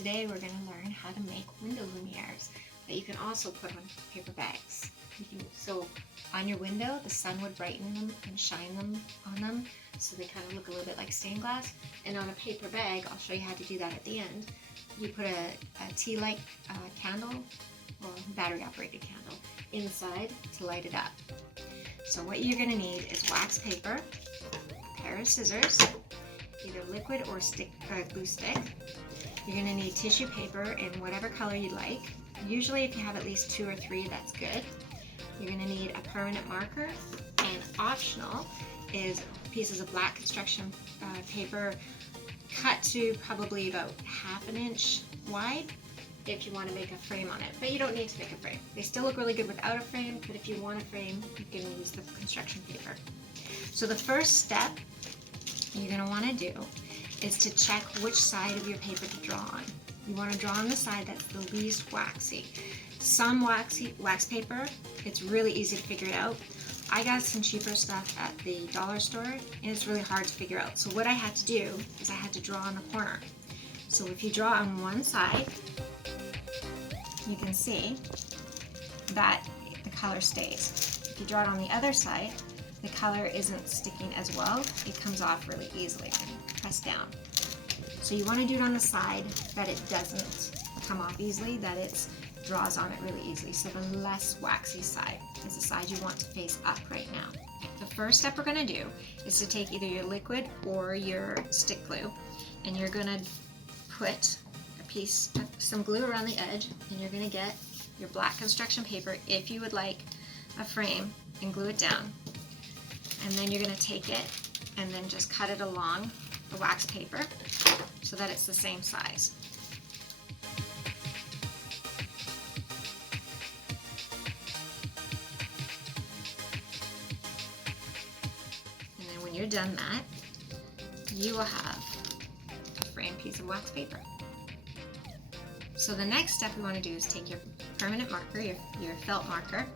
today we're going to learn how to make window lumières that you can also put on paper bags. So on your window, the sun would brighten them and shine them on them, so they kind of look a little bit like stained glass. And on a paper bag, I'll show you how to do that at the end. You put a tea light candle or battery operated candle inside to light it up. So what you're going to need is wax paper, a pair of scissors, either liquid or glue stick. You're going to need tissue paper in whatever color you like. Usually if you have at least 2 or 3, that's good. You're going to need a permanent marker, and optional is pieces of black construction paper cut to probably about 1/2 inch wide if you want to make a frame on it, but you don't need to make a frame. They still look really good without a frame, but if you want a frame, you can use the construction paper. So the first step you're going to want to do is to check which side of your paper to draw on. You want to draw on the side that's the least waxy. Some wax paper, it's really easy to figure it out. I got some cheaper stuff at the dollar store, and it's really hard to figure out. So what I had to do is I had to draw on the corner. So if you draw on one side, you can see that the color stays. If you draw it on the other side, the color isn't sticking as well. It comes off really easily and press down. So you want to do it on the side that it doesn't come off easily, that it draws on it really easily. So the less waxy side is the side you want to face up right now. The first step we're going to do is to take either your liquid or your stick glue, and you're going to put some glue around the edge, and you're going to get your black construction paper, if you would like a frame, and glue it down. And then you're going to take it and then just cut it along the wax paper so that it's the same size. And then when you're done that, you will have a framed piece of wax paper. So the next step we want to do is take your permanent marker, your felt marker,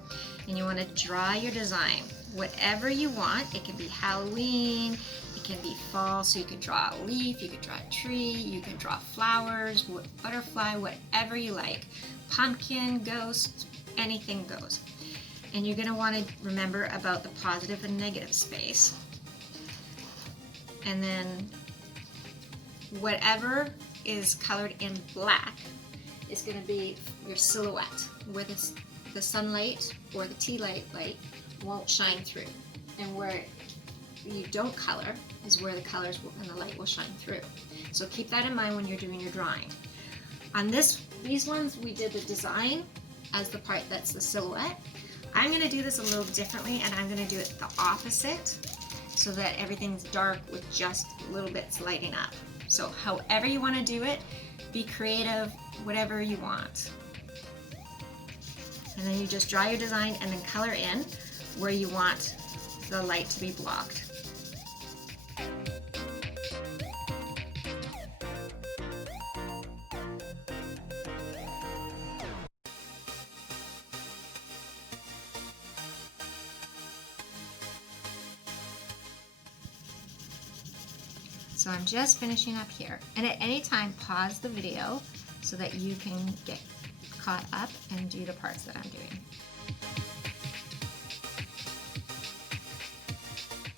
and you want to draw your design. Whatever you want. It can be Halloween, it can be fall, so you could draw a leaf, you could draw a tree, you can draw flowers, butterfly, whatever you like. Pumpkin, ghost, anything goes. And you're going to want to remember about the positive and negative space. And then whatever is colored in black is going to be your silhouette, where the sunlight or the tea light won't shine through. And where you don't color is where the colors and the light will shine through. So keep that in mind when you're doing your drawing. On these ones, we did the design as the part that's the silhouette. I'm going to do this a little differently, and I'm going to do it the opposite so that everything's dark with just little bits lighting up. So however you want to do it, be creative, whatever you want. And then you just draw your design and then color in where you want the light to be blocked. So I'm just finishing up here, and at any time pause the video so that you can get caught up and do the parts that I'm doing.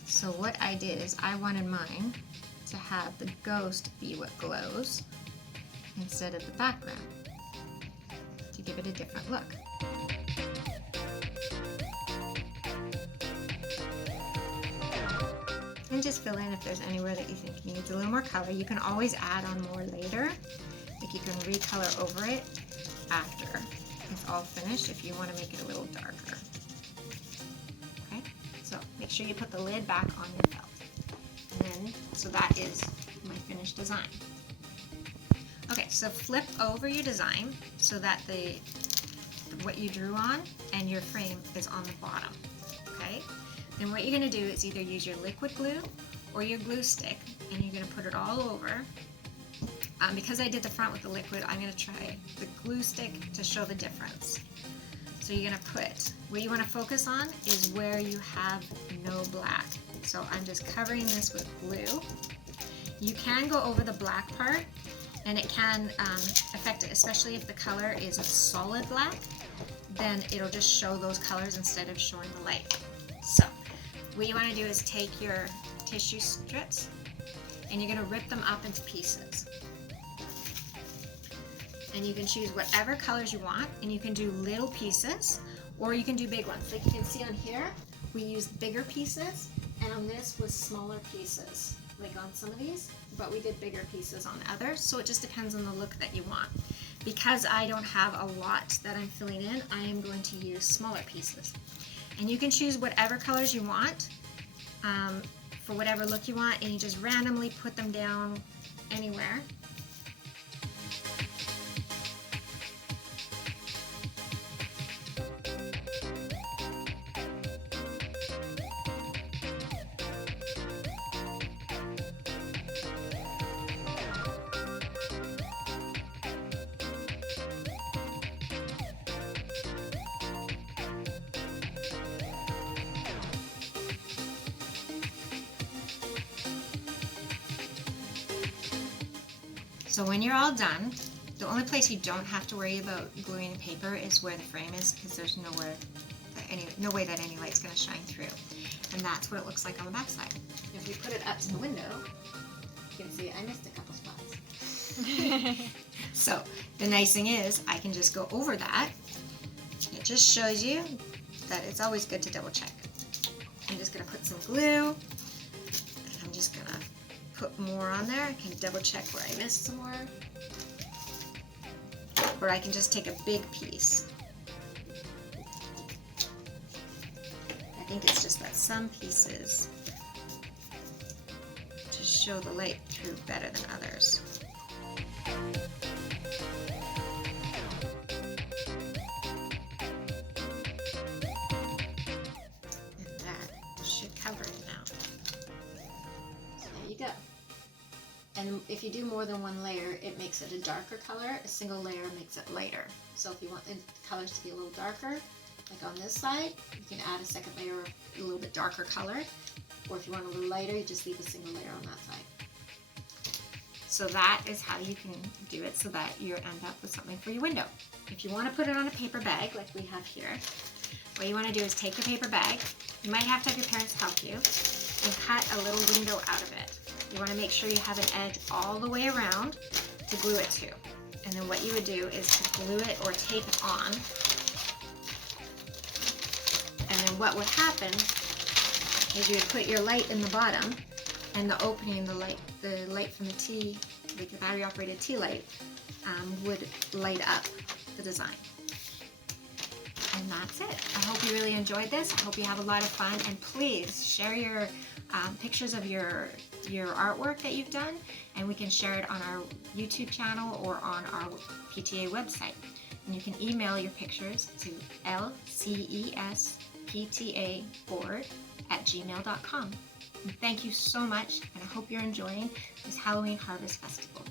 So what I did is I wanted mine to have the ghost be what glows instead of the background, to give it a different look. And just fill in if there's anywhere that you think needs a little more color. You can always add on more later. Like you can recolor over it after it's all finished if you want to make it a little darker. Okay, so make sure you put the lid back on your felt. And then, so that is my finished design. Okay, so flip over your design so that what you drew on and your frame is on the bottom. Okay. Then what you're going to do is either use your liquid glue or your glue stick, and you're going to put it all over. Because I did the front with the liquid, I'm going to try the glue stick to show the difference. So you're going to put, what you want to focus on is where you have no black. So I'm just covering this with glue. You can go over the black part and it can affect it, especially if the color is a solid black, then it'll just show those colors instead of showing the light. So what you want to do is take your tissue strips and you're going to rip them up into pieces. And you can choose whatever colors you want, and you can do little pieces or you can do big ones. Like you can see on here, we used bigger pieces, and on this was smaller pieces, like on some of these, but we did bigger pieces on others. So it just depends on the look that you want. Because I don't have a lot that I'm filling in, I am going to use smaller pieces. And you can choose whatever colors you want for whatever look you want, and you just randomly put them down anywhere. So when you're all done, the only place you don't have to worry about gluing the paper is where the frame is, because there's no way that any light's going to shine through. And that's what it looks like on the back side. If we put it up to the window, you can see I missed a couple spots. So the nice thing is I can just go over that. It just shows you that it's always good to double check. I'm just going to put some glue, and I'm just going to put more on there. I can double check where I missed some more. Or I can just take a big piece. I think it's just that some pieces just show the light through better than others. And that should cover it now. So there you go. And if you do more than one layer, it makes it a darker color. A single layer makes it lighter. So if you want the colors to be a little darker, like on this side, you can add a second layer of a little bit darker color. Or if you want a little lighter, you just leave a single layer on that side. So that is how you can do it so that you end up with something for your window. If you want to put it on a paper bag like we have here, what you want to do is take the paper bag. You might have to have your parents help you, and cut a little window out of it. You want to make sure you have an edge all the way around to glue it to. And then what you would do is to glue it or tape it on. And then what would happen is you would put your light in the bottom, and the opening, the light from the tea, like the battery operated tea light, would light up the design. And that's it. I hope you really enjoyed this. I hope you have a lot of fun, and please share your pictures of your artwork that you've done, and we can share it on our YouTube channel or on our PTA website. And you can email your pictures to lcesptaboard@gmail.com. And thank you so much, and I hope you're enjoying this Halloween Harvest Festival.